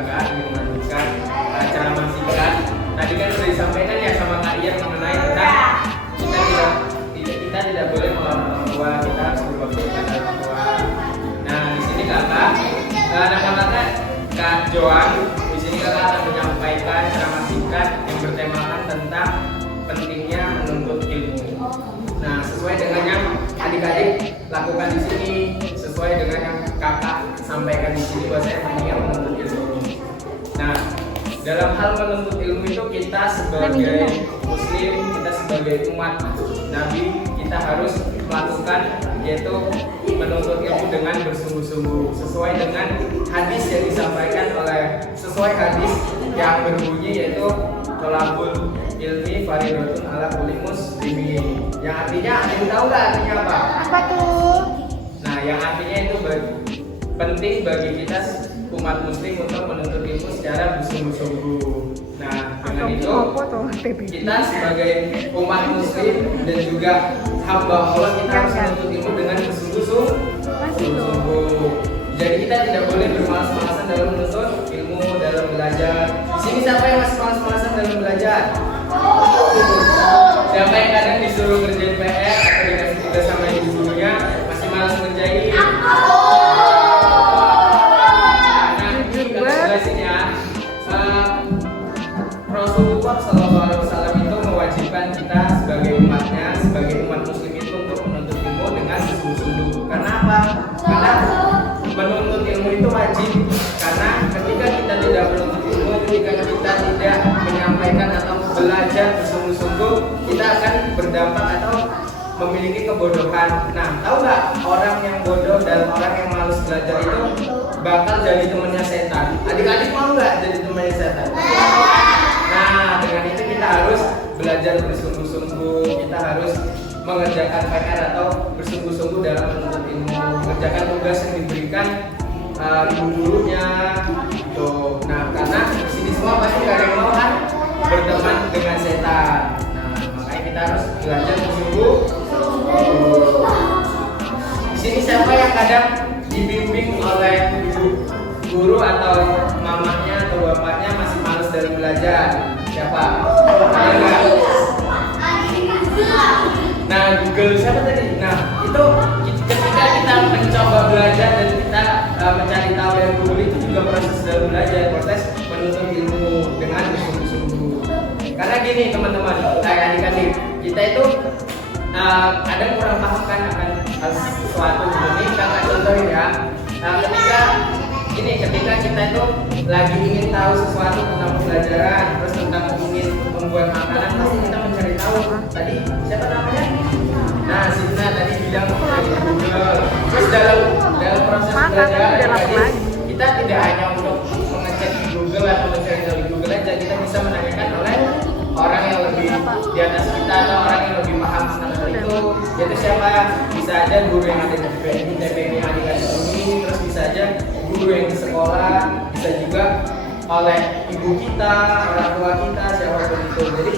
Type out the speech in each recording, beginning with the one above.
kakak ingin melanjutkan ceramah singkat. Tadi kan sudah disampaikan ya sama Kak Ian mengenai tentang kita tidak boleh melawan orang tua, kita harus berbakti kepada orang tua. Nah di sini kakak, nama kakak Kak Joan. Di sini kakak akan menyampaikan ceramah singkat yang bertemakan tentang pentingnya menuntut ilmu. Nah sesuai dengan yang adik-adik lakukan di sini, sesuai dengan yang kakak sampaikan di sini bahwa saya pentingnya menuntut ilmu. Nah dalam hal menuntut ilmu itu kita sebagai muslim, kita sebagai umat Nabi, kita harus melakukan yaitu menuntut ilmu dengan bersungguh-sungguh sesuai dengan hadis yang disampaikan sesuai hadis yang berbunyi yaitu tolabul ilmi faridatun ala kulli muslimin, yang artinya ada yang tahu nggak artinya apa? Apa tuh? Nah yang artinya itu penting bagi kita umat muslim untuk menuntut ilmu secara bersungguh-sungguh. Nah dengan itu kita sebagai umat muslim dan juga hamba Allah kita harus menuntut ilmu dengan bersungguh-sungguh. Jadi kita tidak boleh bermalas-malasan dalam menuntut ilmu, dalam belajar. Di sini siapa yang masih malas-malasan dalam belajar? Siapa yang kadang disuruh kerjain PR atau dikasih tugas sama ibu gurunya masih malas ngerjain? Rasulullah SAW itu mewajibkan kita sebagai umatnya, sebagai umat muslim itu untuk menuntut ilmu dengan bersungguh-sungguh. Karena apa? Karena menuntut ilmu itu wajib. Karena ketika kita tidak menuntut ilmu, ketika kita tidak menyampaikan atau belajar bersungguh-sungguh, kita akan berdampak atau memiliki kebodohan. Nah, tahu nggak orang yang bodoh dan orang yang malas belajar itu bakal jadi temannya setan. Adik-adik mau nggak jadi temannya setan? Nah, dengan itu kita harus belajar bersungguh-sungguh, kita harus mengerjakan PR atau bersungguh-sungguh dalam menuntut ilmu, mengerjakan tugas yang diberikan ibu gurunya. Tuh. Nah, karena di sini semua pasti nggak ada yang mau kan berteman dengan setan. Nah, makanya kita harus belajar bersungguh. Di sini siapa yang kadang dibimbing oleh ibu guru atau mamanya atau bapaknya masih malas dalam belajar? Siapa? Ada nggak? Nah, Google siapa tadi? Nah, itu ketika kita mencoba belajar dan kita mencari tahu dari Google itu juga proses dalam belajar, proses menuntut ilmu dengan bersungguh-sungguh. Karena gini teman-teman, kayak adik-adik kita itu kadang kurang paham kan akan sesuatu ini. Kakak contohin ya, ketika kita itu lagi ingin tahu sesuatu tentang pembelajaran, terus tentang ingin membuat makanan, pasti kita mencari tahu. Tadi siapa namanya? Nah, Sina tadi bilang dari Google. Terus dalam proses belajar kita tidak hanya untuk mengecek di Google atau mencari tahu di Google aja, kita bisa menanyakan oleh orang yang lebih di atas kita atau orang yang lebih paham tentang hal itu. Yaitu siapa? Bisa aja guru yang ada di TPM adik-adik ini, terus bisa aja guru yang di sekolah, bisa juga oleh ibu kita, orang tua kita, siapapun itu. Jadi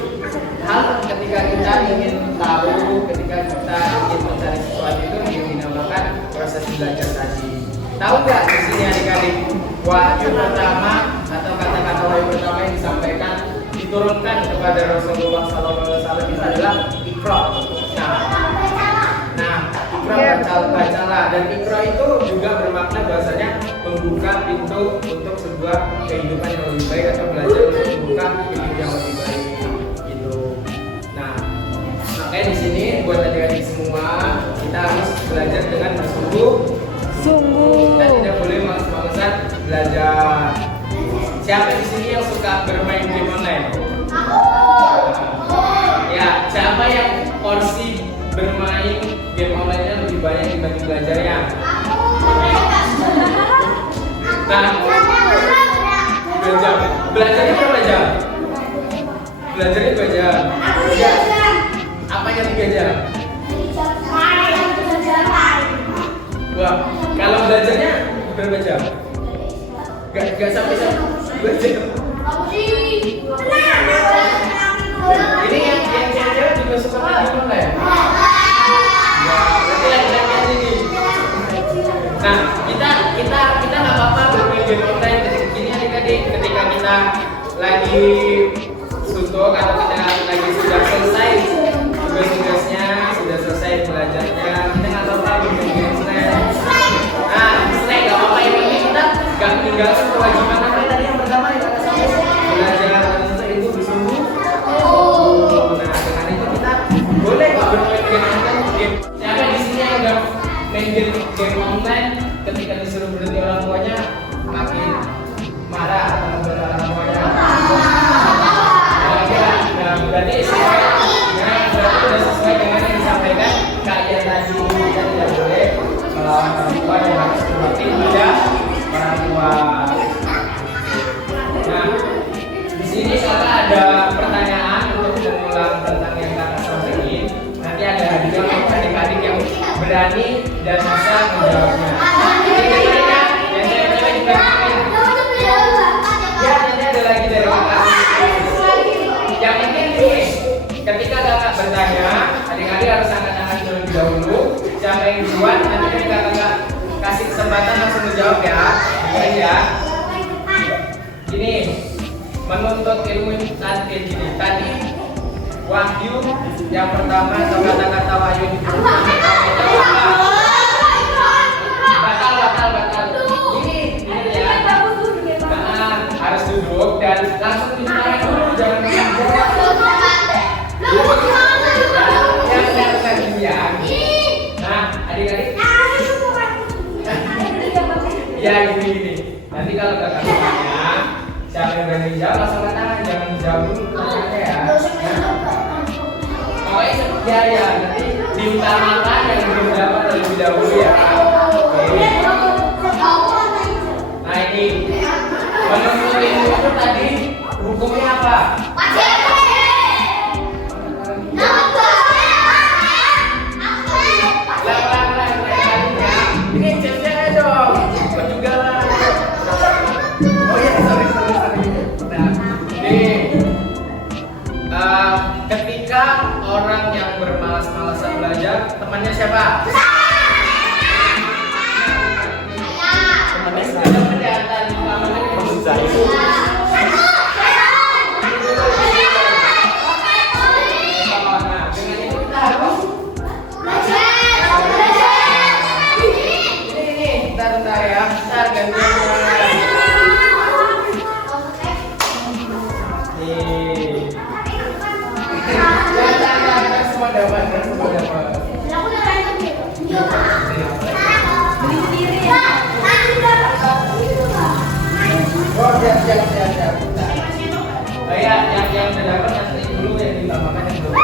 hal ketika kita ingin tahu, ketika kita ingin mencari sesuatu itu yang dinamakan proses belajar tadi. Tahu nggak di sini adik-adik wahyu pertama atau kata-kata wahyu pertama yang disampaikan diturunkan kepada Rasulullah SAW itu adalah Iqra. Iqra bacalah, dan Iqra itu juga bermakna bahasanya membuka pintu untuk sebuah kehidupan yang lebih baik atau belajar untuk membuka hidup yang lebih baik gitu. Nah, makanya di sini buat adik-adik semua kita harus belajar dengan bersungguh-sungguh. Kita tidak boleh malas-malasan belajar. Siapa di sini yang suka bermain game online? Ya, siapa yang porsi bermain game online-nya lebih banyak dibanding belajarnya? Nah, belajarnya berapa jam? Belajarnya 2 jam. Apanya 3 jam? Wah, kalau belajarnya berapa jam? Gak sampai 2 jam. Ini yang cewek juga suka main game online. Nah, kita nggak apa-apa bermain game online. Jadi begini adik-adik, kita lagi suntuk atau kita lagi sudah selesai tugas-tugasnya, sudah selesai belajarnya, kita nggak apa-apa bikin snack. Nah, snack nggak apa-apa, yang penting kita nggak meninggalkan kewajiban apa tadi yang pertama ya belajar itu bersungguh. Nah, dengan itu kita boleh kok bermain game. Siapa di sini yang nggak main game online ketika disuruh berhenti orang tuanya makin marah atau membela orang tuanya? Berarti sudah sesuai dengan yang disampaikan kalian tadi. Kita tidak boleh melawan orang tua yang harus berbakti pada orang tua. Nah, di sini kalau ada pertanyaan untuk mengulang tentang yang kakak sampaikan, nanti ada hadiah untuk adik-adik yang berani dan bisa menjawabnya. Yang cewek-cewek juga ya, nanti ada lagi dari kakak. Yang penting nih, ketika kakak bertanya, adik-adik harus angkat-angkat terlebih dahulu. Siapa yang duluan, nanti kakak kasih kesempatan langsung menjawab ya. Baik ya. Ini menuntut ilmu nanti gini. Tadi wahyu yang pertama atau kata-kata wahyu di batal. Ini ya. Harus duduk dan langsung ditanya dulu, jangan menjawab. Nah, adik-adik. Ya gini. Nanti kalau kakak tanya, siapa yang berani jawab langsung katakan, jangan jawab dulu pertanyaannya ya. Pokoknya ya, nanti diutamakan yang belum jawab terlebih dahulu ya. Oke. Nah ini, menuntut ilmu itu tadi hukumnya apa? Ini cek-cek dong. Kau juga lah. Oh ya, sorry. Nah, ketika orang yang bermalas-malasan belajar, temannya siapa? Temannya siapa di antara Bentar ya, bentar gantian. Jangan semua dapat. Oh, siap. Oh ya, yang udah dapat nanti dulu yang ditambahkan yang belum.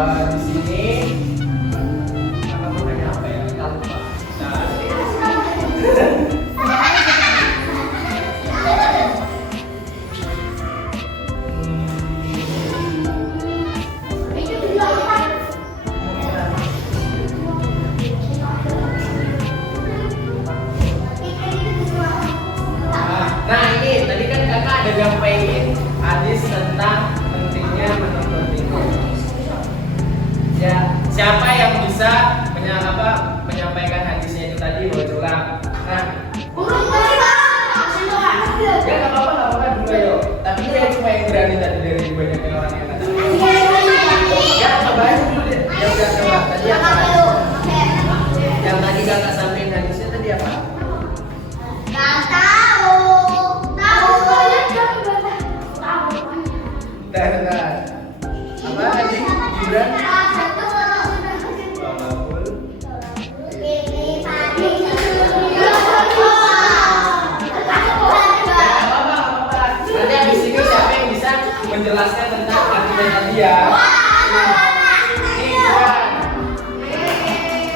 Di sini apa namanya apa ya? Kita lupa. Nah ini tadi kan kakak ada gampangin hadis tentang pentingnya menuntut ilmu. Ya, siapa yang bisa menyampaikan hadisnya itu tadi boleh ulang. Nah, ya nggak apa-apa dulu yo. Tapi dia cuma yang berani tadi dari banyaknya orang yang kata. Ya coba aja dulu deh. Ya udah coba. Tadi apa? Yang tadi kakak sampaikan hadisnya tadi apa? Nggak tahu. Bentar. Apa tadi? Gibran? Nanti habis ini siapa yang bisa menjelaskan tentang artinya tadi ya?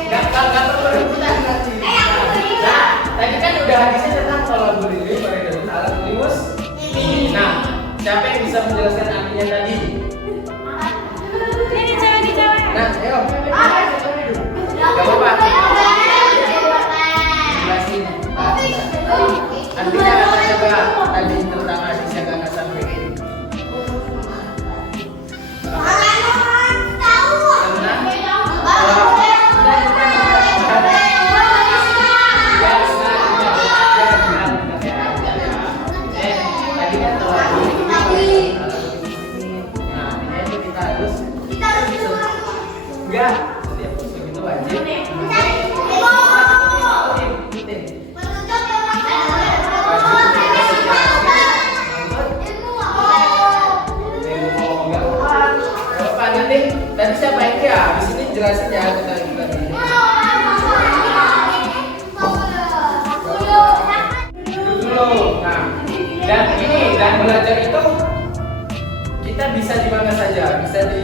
Gak perlu berebutan nanti. Nah, tadi kan udah hadisnya tentang sholat berdiri pada alat limus. Nah, siapa yang bisa menjelaskan artinya tadi? Nah, ayo. Gak apa-apa. Jelasin. Artinya apa coba tadi tentang hadis yang kakak belajar itu kita bisa di mana saja, bisa di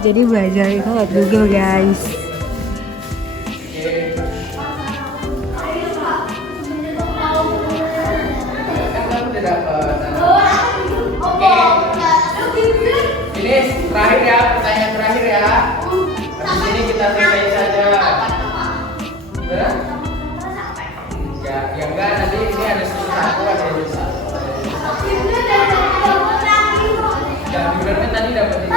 Jadi belajar itu lewat Google, guys. Ini terakhir ya, pertanyaan terakhir ya. Habis ini kita selesai saja. Benar? Ya enggak, nanti ini ada satu, ada satu. Ya, berarti tadi dapat ini.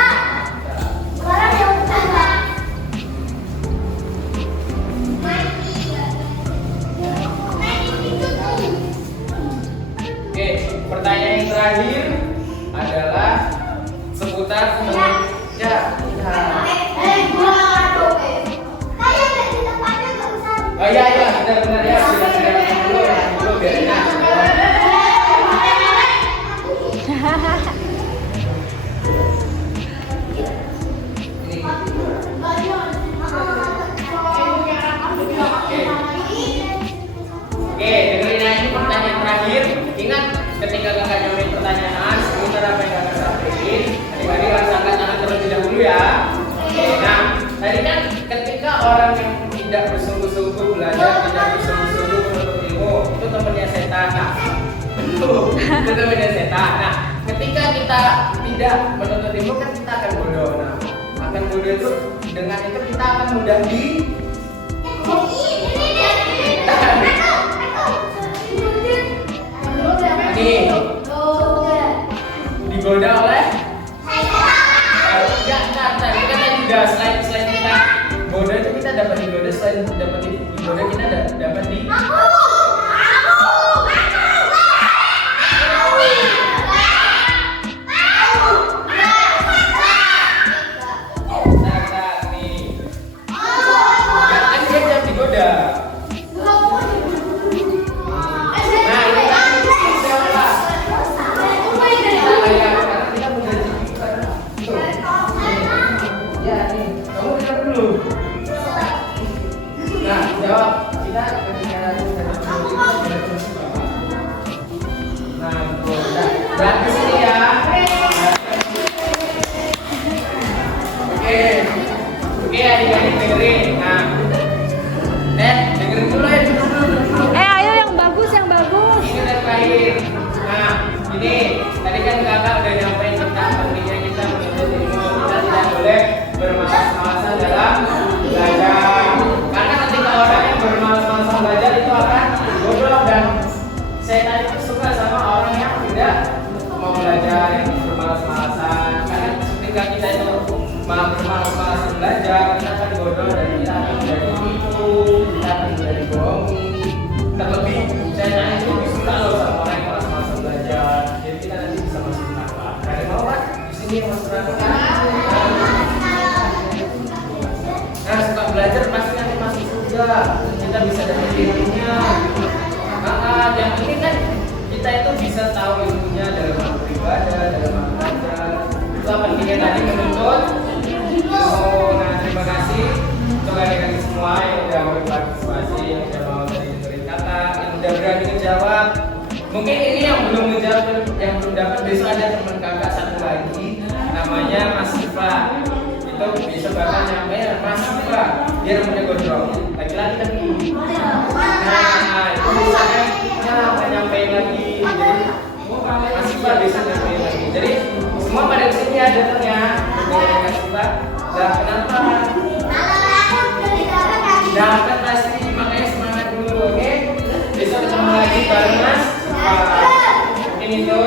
Oke, pertanyaan yang terakhir adalah seputar ya. Oh iya, benar ya. Dulu biarin aja. Oke, dengerin ya, ini pertanyaan terakhir. Ingat, ketika kakak nyobain pertanyaan seputar apa yang kakak sampaikan, adik-adik rasakan tangan terlebih dahulu ya. Oke, nah tadi kan ketika orang yang tidak bersungguh-sungguh belajar, tidak bersungguh-sungguh menuntut ilmu, itu temannya setan. Nah, itu temannya setan. Nah, ketika kita tidak menuntut ilmu kan kita akan bodoh. Nah, akan bodoh itu dengan itu kita akan mudah digoda oleh ya, tadi kan juga selain kita bodoh itu kita dapat digoda, selain dapat digoda kita dapat di Oke, adik-adik dengerin. Nah, dengerin dulu ya, dulu. Ayo yang bagus. Ini udah terakhir. Nah, ini tadi kan kakak udah nyampein tentang pentingnya kita menuntut ilmu. Kita tidak boleh bermalas-malasan dalam belajar. Karena ketika orang yang bermalas-malasan belajar itu akan bodoh, dan saya tadi suka sama orang yang tidak mau belajar, yang bermalas-malasan. Karena ketika kita itu bermalas-malasan belajar, kita akan bodoh dan kita akan menjadi tipu, kita akan menjadi bohongi. Terlebih saya nanya itu lebih suka loh sama orang yang malas-malasan belajar. Jadi kita nanti bisa masuk neraka. Kalian mau kan? Di sini yang masuk neraka kan? Nah, suka belajar pasti nanti masuk surga. Kita bisa dapat ilmunya. Yang penting kan kita itu bisa tahu ilmunya dalam hal beribadah, dalam hal belajar. Itu apa pentingnya tadi menuntut. Nah, terima kasih untuk adik-adik semua yang sudah berpartisipasi, yang sudah mau tadi dengerin kakak, yang sudah berani ngejawab. Mungkin ini yang belum ngejawab, yang belum dapat, besok ada teman kakak satu lagi, namanya Mas Siva. Itu besok bakal nyampe Mas Siva. Dia rambutnya gondrong, laki-laki tapi. Nah, itu misalnya akan nyampein lagi. Jadi Mas Siva besok nyampein lagi. Jadi semua pada kesini ya datangnya. Mas Siva. Nah, kenapa? Dapat pasti, makanya semangat dulu, oke? Besok ketemu lagi bareng Mas. Mungkin itu